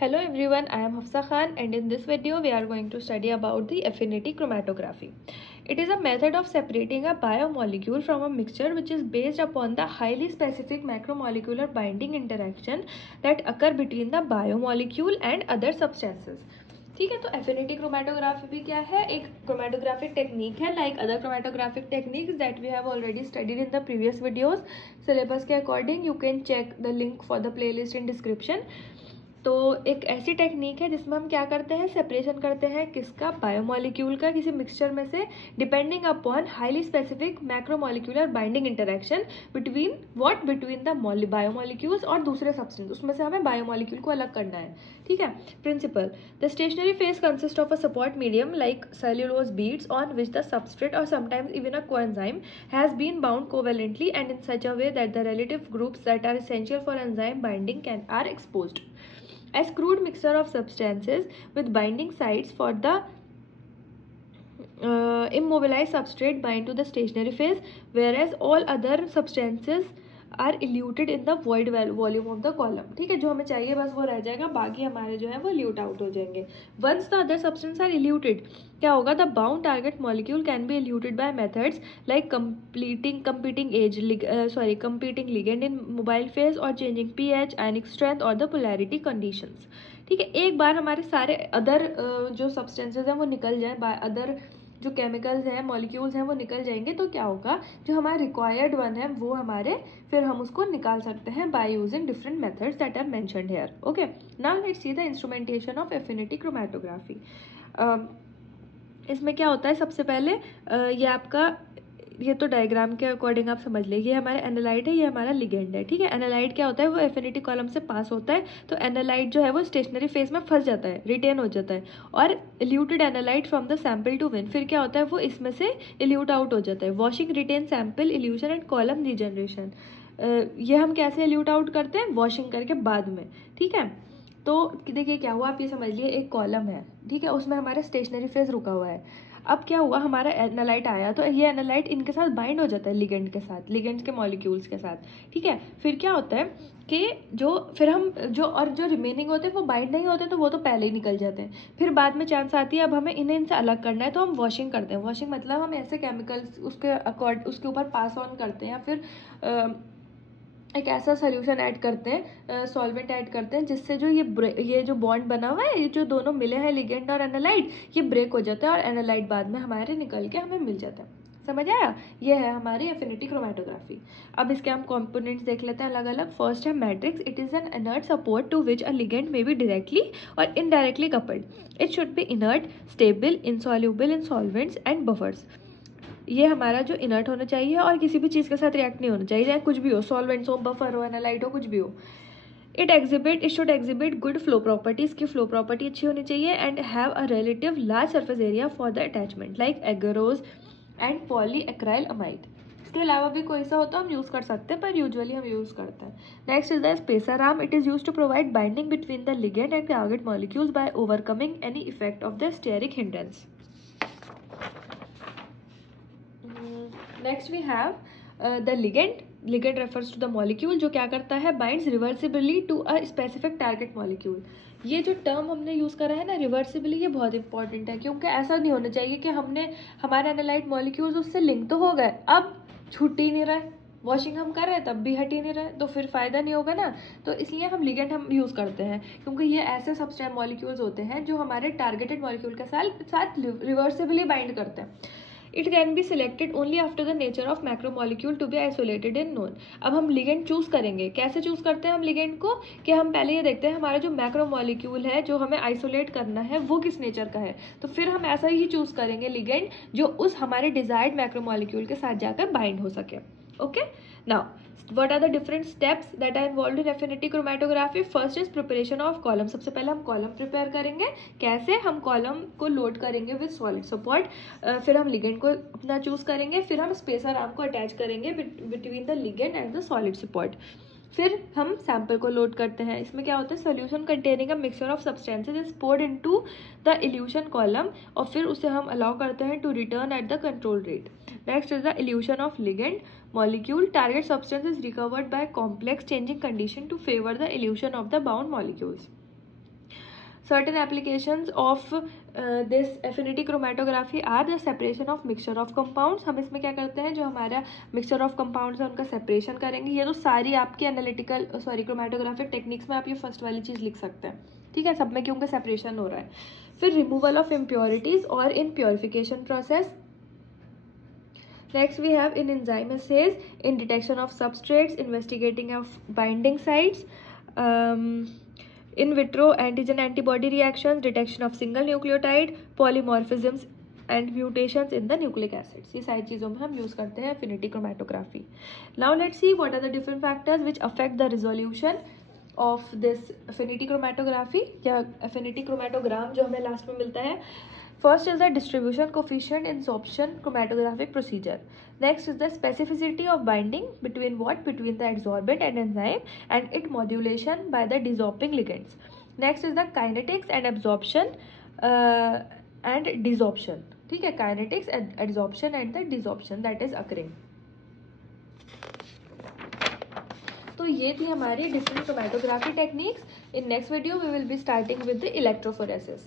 Hello everyone, I am Hafsa Khan and in this video we are going to study about the affinity chromatography. It is a method of separating a biomolecule from a mixture which is based upon the highly specific macromolecular binding interaction that occur between the biomolecule and other substances. ठीक है, तो affinity chromatography भी क्या है, एक chromatographic technique है like other chromatographic techniques that we have already studied in the previous videos. Syllabus के according you can check the link for the playlist in description. तो एक ऐसी टेक्निक है जिसमें हम क्या करते हैं, सेपरेशन करते हैं किसका, बायोमोलिक्यूल का किसी मिक्सचर में से, depending upon highly specific macromolecular binding interaction between the biomolecules और दूसरे सब्सटेंस. उसमें से हमें बायोमोलिक्यूल को अलग करना है. ठीक है. Principle: the stationary phase consist of a support medium like cellulose beads on which the substrate और sometimes even a coenzyme has been bound covalently and in such a way that the relative groups that are essential for enzyme binding are exposed. As crude mixture of substances with binding sites for the immobilized substrate bind to the stationary phase, whereas all other substances are eluted in the void volume of the column. ठीक है, जो हमें चाहिए बस वो रह जाएगा, बाकी हमारे जो है वो ल्यूट आउट हो जाएंगे. Once the other substance are eluted, क्या होगा, the bound target molecule can be eluted by methods like competing ligand in mobile phase और चेंजिंग pH, आयनिक स्ट्रेंथ और द पोलैरिटी कंडीशंस. ठीक है, एक बार हमारे सारे अदर जो सब्सटेंसेज हैं वो निकल जाए, अदर जो केमिकल्स हैं, मॉलिक्यूल्स हैं वो निकल जाएंगे, तो क्या होगा, जो हमारा रिक्वायर्ड वन है वो हमारे फिर हम उसको निकाल सकते हैं by using different methods that are mentioned here. Okay, now let's see the instrumentation of affinity chromatography. इसमें क्या होता है, सबसे पहले ये आपका, ये तो डायग्राम के अकॉर्डिंग आप समझ लीजिए, हमारा एनालाइट है, ये हमारा लिगेंड है. ठीक है, एनालाइट क्या होता है, वो एफिनिटी कॉलम से पास होता है, तो एनालाइट जो है वो स्टेशनरी फेज में फंस जाता है, रिटेन हो जाता है, और eluted analyte from the sample to win, फिर क्या होता है, वो इसमें से इल्यूट आउट हो जाता है. Washing retain sample elution and column regeneration. ये हम कैसे इल्यूट आउट करते हैं, वॉशिंग करके बाद में. ठीक है, तो देखिए क्या हुआ, आप ये समझ लिए, एक कॉलम है, ठीक है, उसमें हमारा स्टेशनरी फेज रुका हुआ है. अब क्या हुआ, हमारा एनालाइट आया, तो ये एनालाइट इनके साथ बाइंड हो जाता है, लिगेंड के साथ, लिगेंड के मॉलिक्यूल्स के साथ. ठीक है, फिर क्या होता है कि जो रिमेनिंग होते हैं वो बाइंड नहीं होते, तो वो तो पहले ही निकल जाते हैं. फिर बाद में चांस आती है, अब हमें इन्हें इनसे अलग करना है, तो हम वॉशिंग करते हैं. वॉशिंग मतलब हम ऐसे केमिकल्स उसके ऊपर पास ऑन करते हैं, या फिर एक ऐसा सोल्यूशन ऐड करते हैं, सॉल्वेंट ऐड करते हैं, जिससे जो ये जो बॉन्ड बना हुआ है, ये जो दोनों मिले हैं लिगेंड और एनालाइट, ये ब्रेक हो जाता है और एनालाइट बाद में हमारे निकल के हमें मिल जाता है. समझ आया, ये है हमारी एफिनिटी क्रोमेटोग्राफी. अब इसके हम कंपोनेंट्स देख लेते हैं अलग अलग. फर्स्ट है matrix. It is an inert support to which a ligand may be directly और indirectly coupled. It should be inert, stable, insoluble in solvents and buffers. ये हमारा जो इनर्ट होना चाहिए और किसी भी चीज़ के साथ रिएक्ट नहीं होना चाहिए, चाहे कुछ भी हो, सॉल्वेंट्स हो, बफर हो, एनालाइट हो, कुछ भी हो. It should exhibit good flow property. इसकी फ्लो प्रॉपर्टी अच्छी होनी चाहिए. And have a relative large surface area for the attachment like agarose and polyacrylamide. इसके अलावा भी कोई सा होता हम यूज़ कर सकते हैं, पर यूजुअली हम यूज़ करते हैं. Next is the spacer arm. It is use to provide binding between the ligand and target molecules by overcoming any effect of the steric hindrance. Next we have the ligand. Ligand refers to the molecule जो क्या करता है, binds reversibly to a specific target molecule. ये जो term हमने use करा है ना, रिवर्सिबली, ये बहुत इंपॉर्टेंट है, क्योंकि ऐसा नहीं होना चाहिए कि हमारे एनालाइट मॉलिक्यूल्स उससे लिंक तो हो गए, अब छूट ही नहीं रहा है, वॉशिंग हम कर रहे हैं तब भी हट ही नहीं रहे, तो फिर फ़ायदा नहीं होगा ना. तो इसलिए हम लिगेंड हम यूज़ करते हैं, क्योंकि ये ऐसे सब्सटेंस मॉलिक्यूल्स होते हैं जो हमारे टारगेटेड मॉलिक्यूल के साथ रिवर्सिबली बाइंड करते हैं. It can be selected only after the nature of macromolecule to be isolated in known. अब हम लिगेंड चूज़ करेंगे, कैसे चूज़ करते हैं हम लिगेंड को, कि हम पहले ये देखते हैं हमारा जो मैक्रोमोलिक्यूल है जो हमें आइसोलेट करना है वो किस नेचर का है, तो फिर हम ऐसा ही चूज़ करेंगे लिगेंड जो उस हमारे डिजायर्ड मैक्रोमोलिक्यूल के साथ जाकर बाइंड हो सके. Okay, now what are the different steps that are involved in affinity chromatography? First is preparation of column. सबसे पहले हम कॉलम प्रिपेयर करेंगे. कैसे, हम कॉलम को लोड करेंगे विद सॉलिड सपोर्ट. फिर हम लिगेंड को अपना चूज करेंगे. फिर हम स्पेसर आर्म को अटैच करेंगे between the ligand and the solid support. फिर हम सैंपल को लोड करते हैं. इसमें क्या होता है, solution containing a mixture of substances is poured into the elution column, और फिर उसे हम अलाउ करते हैं to return at the control rate. Next is the elution of ligand molecule. Target substance is recovered by complex changing condition to favor the elution of the bound molecules. Certain applications of this affinity chromatography are the separation of mixture of compounds. हम इसमें क्या करते हैं, जो हमारा mixture of compounds है उनका separation करेंगे. ये तो सारी आपकी एनालिटिकल क्रोमेटोग्राफिक टेक्निक्स में आप ये फर्स्ट वाली चीज़ लिख सकते हैं, ठीक है, सब में क्योंकि सेपरेशन हो रहा है. फिर रिमूवल ऑफ इम्प्योरिटीज और in purification process. Next we have in enzyme assays, in detection of substrates, investigating of binding sites, in vitro antigen antibody reactions, detection of single nucleotide, polymorphisms and mutations in the nucleic acids. ये सारी चीज़ों में हम use करते हैं affinity chromatography. Now let's see what are the different factors which affect the resolution of this affinity chromatography या affinity chromatogram जो हमें लास्ट में मिलता है. First is the distribution coefficient in sorption chromatographic procedure. Next is the specificity of binding between the adsorbent and enzyme and its modulation by the desorbing ligands. Next is the kinetics and absorption and desorption. ठीक है, kinetics and adsorption and the desorption that is occurring. तो ये थी हमारी different chromatography techniques. In next video we will be starting with the electrophoresis.